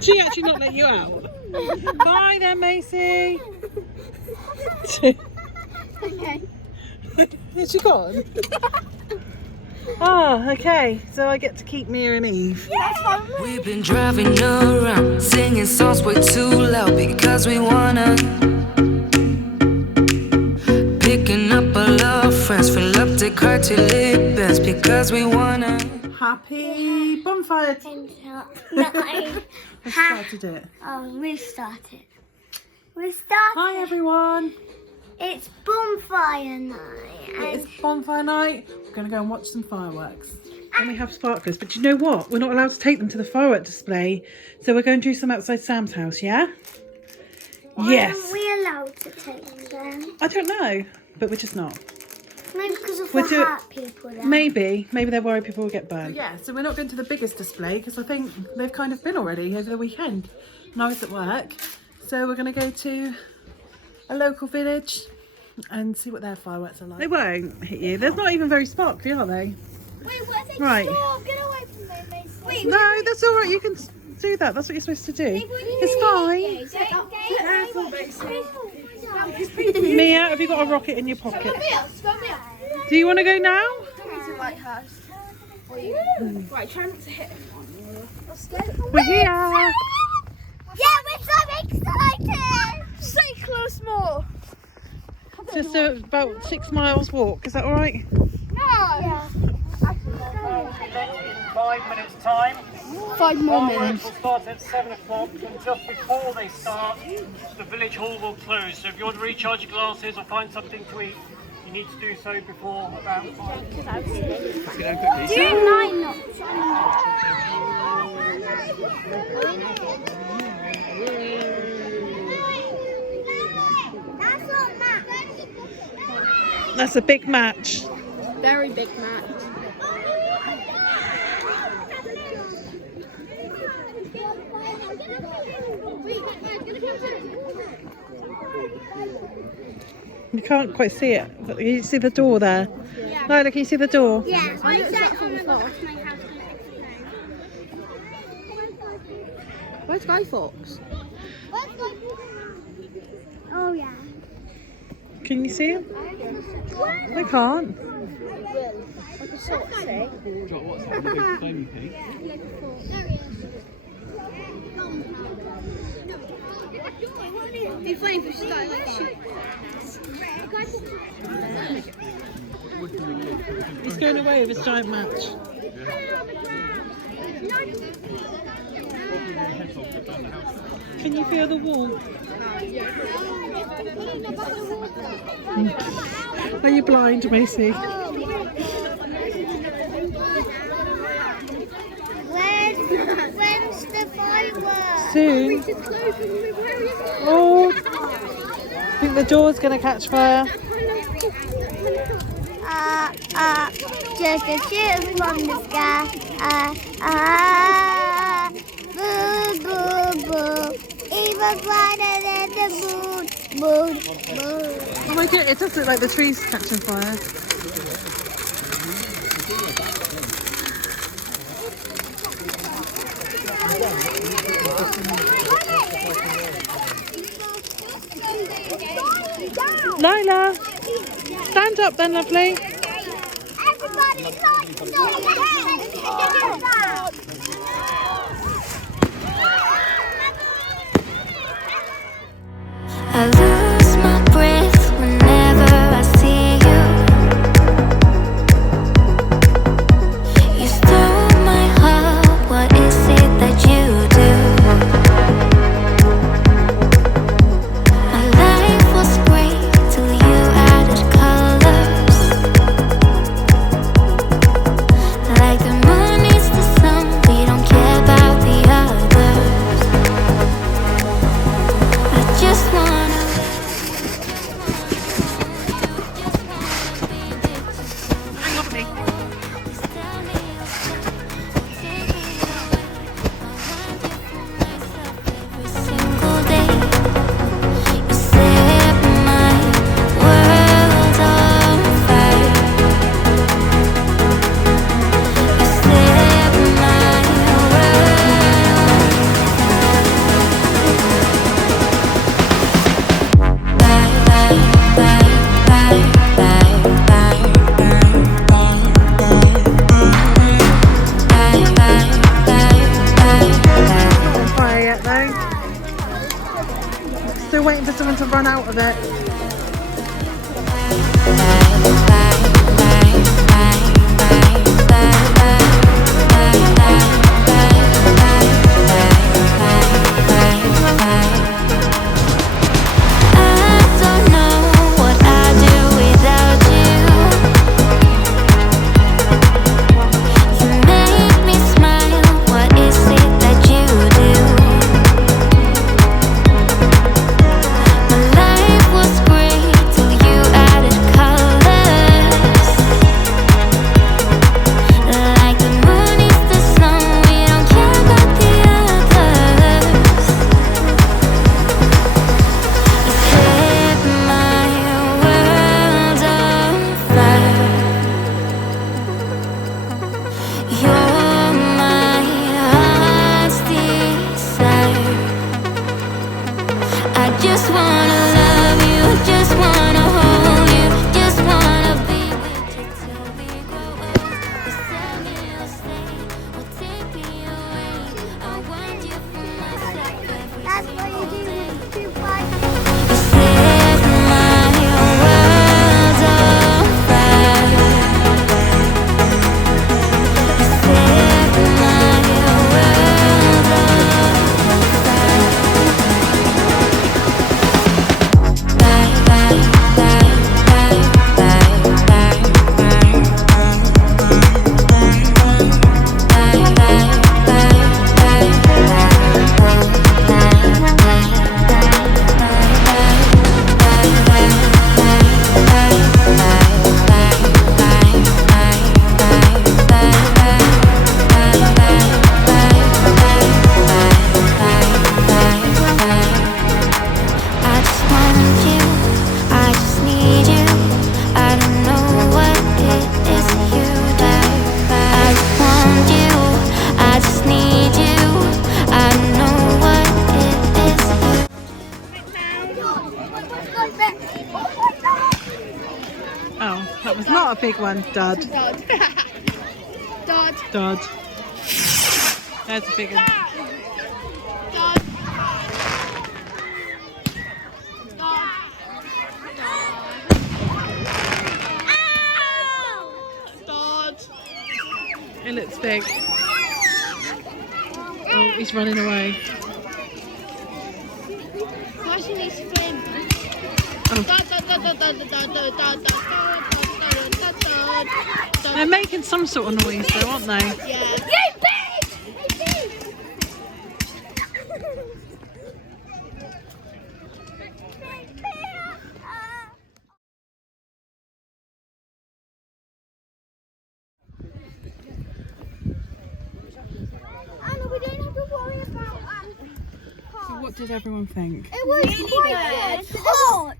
She actually not let you out. Bye then, Macy. Okay. Is she gone? Oh, okay. So I get to keep Mia and Eve. Yeah. We've been driving around, singing songs way too loud because we wanna. Picking up our love friends, fill up the car till it bends because we wanna. Happy bonfire. No, I started it. Oh, restart it. Hi everyone. It's bonfire night. It is bonfire night. We're going to go and watch some fireworks. And we have sparklers, but you know what? We're not allowed to take them to the firework display. So we're going to do some outside Sam's house, yeah? Yes. Why aren't we allowed to take them? I don't know, but we're just not. Maybe because of We'll the do it- hurt people there. Maybe they're worried people will get burned. Yeah, so we're not going to the biggest display because I think they've kind of been already over the weekend. And I was at work. So we're going to go to a local village and see what their fireworks are like. They won't hit you. They're not even very sparkly, are they? Wait, what are they? Right. Stop! Get away from me, Mason. Wait, No, that's all right. You can do that. That's what you're supposed to do. It's fine. Mia, have you got a rocket in your pocket? Do you want to go now? Right, try not to hit We're here. Yeah, we're so excited! Stay close more. Just about 6 miles walk. Is that all right? No. Yeah. In 5 minutes time. 5 more Fireworks will start at 7 o'clock, and just before they start, the village hall will close. So if you want to recharge your glasses or find something to eat, you need to do so before about 5. Do nine knots. That's not match. That's a big match. Very big match. You can't quite see it. But can you see the door there? Yeah. Lola, can you see the door? Yeah, I said, oh my gosh, my house is Where's Guy Fawkes? Oh yeah. Can you see him? I can't. I can sort of see. It'd be funny if we started like shooting. He's going away with his giant match. Can you feel the warmth? Are you blind, Macy? When's the fireworks? Soon. Oh, I think the door's going to catch fire. Just a chip from the sky. Boo, boo, boo. Even brighter than the moon. Moon, moon. Oh my god, it does look like the tree's catching fire. Lila, stand up then, lovely. Everybody stop. I lose my breath whenever I see you. You stole my heart, what is it that you do? My life was great till you added colors. Like the moon needs the sun, we don't care about the others. I just wanna still waiting for someone to run out of it. That's what you do with 2 bikes. Oh, that was not a big one, Dad. Dad. Dad. That's a big one. It looks big. Oh, he's running away. Watching these spin. They're making some sort of noise though, aren't they? Yeah. Anna, we don't have to worry about So what did everyone think? It was really hot.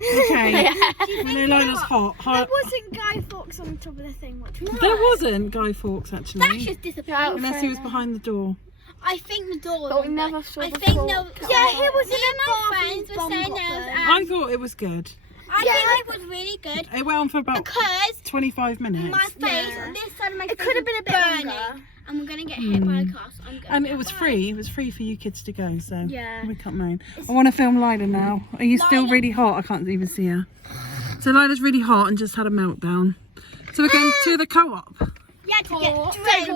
Okay. I know Lila's hot. There wasn't Guy Fawkes on top of the thing. There wasn't Guy Fawkes actually. That's just disappeared. Unless he was behind the door. I think the door was But we on never there. saw I the think Fawkes. no. Yeah, he was me in and the my bathroom friends were saying bum there I thought it was good. I think it was really good It went on for about because 25 minutes. my face, this side of my face, It could have been a bit burning, longer. and we're gonna get hit by a car. So I'm gonna And it was free. It was free for you kids to go, so Yeah. we can't moan. I want to film Lila now. Are you still really hot? I can't even see her. So Lila's really hot and just had a meltdown. So we're going to the co-op. Yeah, to get drink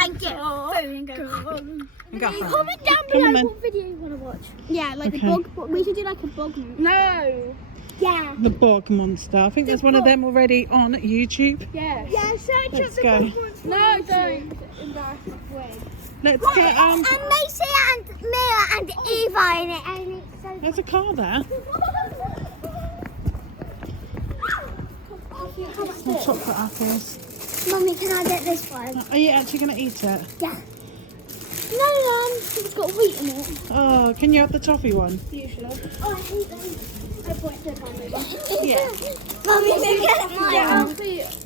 and get food and go. And go home. Comment down Come below on then. what video you want to watch. Yeah, like Okay. a bog. We should do like a bog movie. No. Yeah. The bog monster. I think there's one of them already on YouTube. Yeah. Yeah, search Let's go. No, don't. Let's get And Macy and Mira and Eva in it. And it's so There's a car there. Some chocolate apples. Mummy, can I get this one? Are you actually going to eat it? Yeah. No, it's got wheat in it. Oh, can you have the toffee one? Oh, I hate them. I bought it on the Yeah. Mummy, look at mine.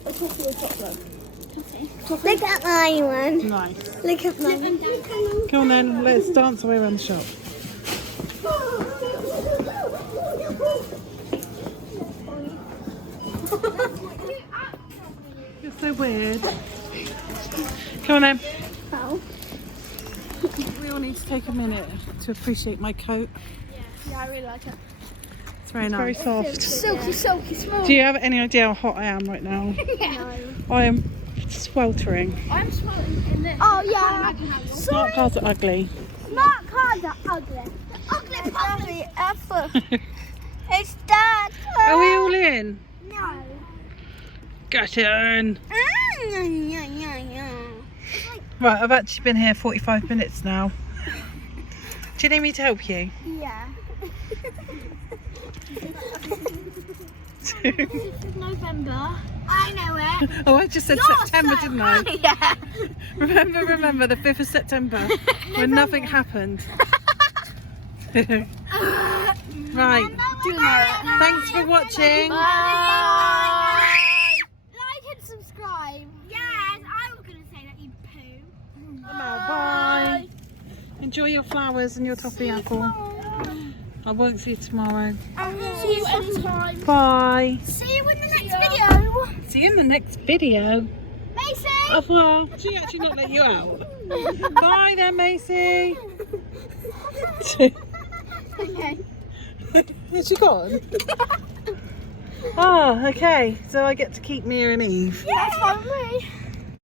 a toffee or chocolate. Look at my one. Nice. Look at mine. Come on then, let's dance our way around the shop. You're so weird. Come on then. Oh. We all need to take a minute to appreciate my coat. Yeah, I really like it. It's very nice. Very soft. Silky, silky, smooth. Do you have any idea how hot I am right now? No. I am sweltering. I'm swelling in this. Oh, yeah. Smart cars are ugly. Smart cars are ugly. Ugly, ugly, effort. It's that. Are we all in? No. Get in. Right, I've actually been here 45 minutes now. Do you need me to help you? Yeah. This is November. I know it. Oh, I just said September, didn't I? Yeah. Remember the 5th of September when nothing happened. Right. Thanks for watching. Bye. Like and subscribe. Yes, I was going to say that you poo. Bye. Enjoy your flowers and your toffee apple. I won't see you tomorrow. See you anytime. Bye. See you in the next video. See you in the next video. Macy. Oh, well, did she actually not let you out? Bye then, Macy. Okay. Is she gone? Oh, okay. So I get to keep Mia and Eve. Yeah, that's fine with me.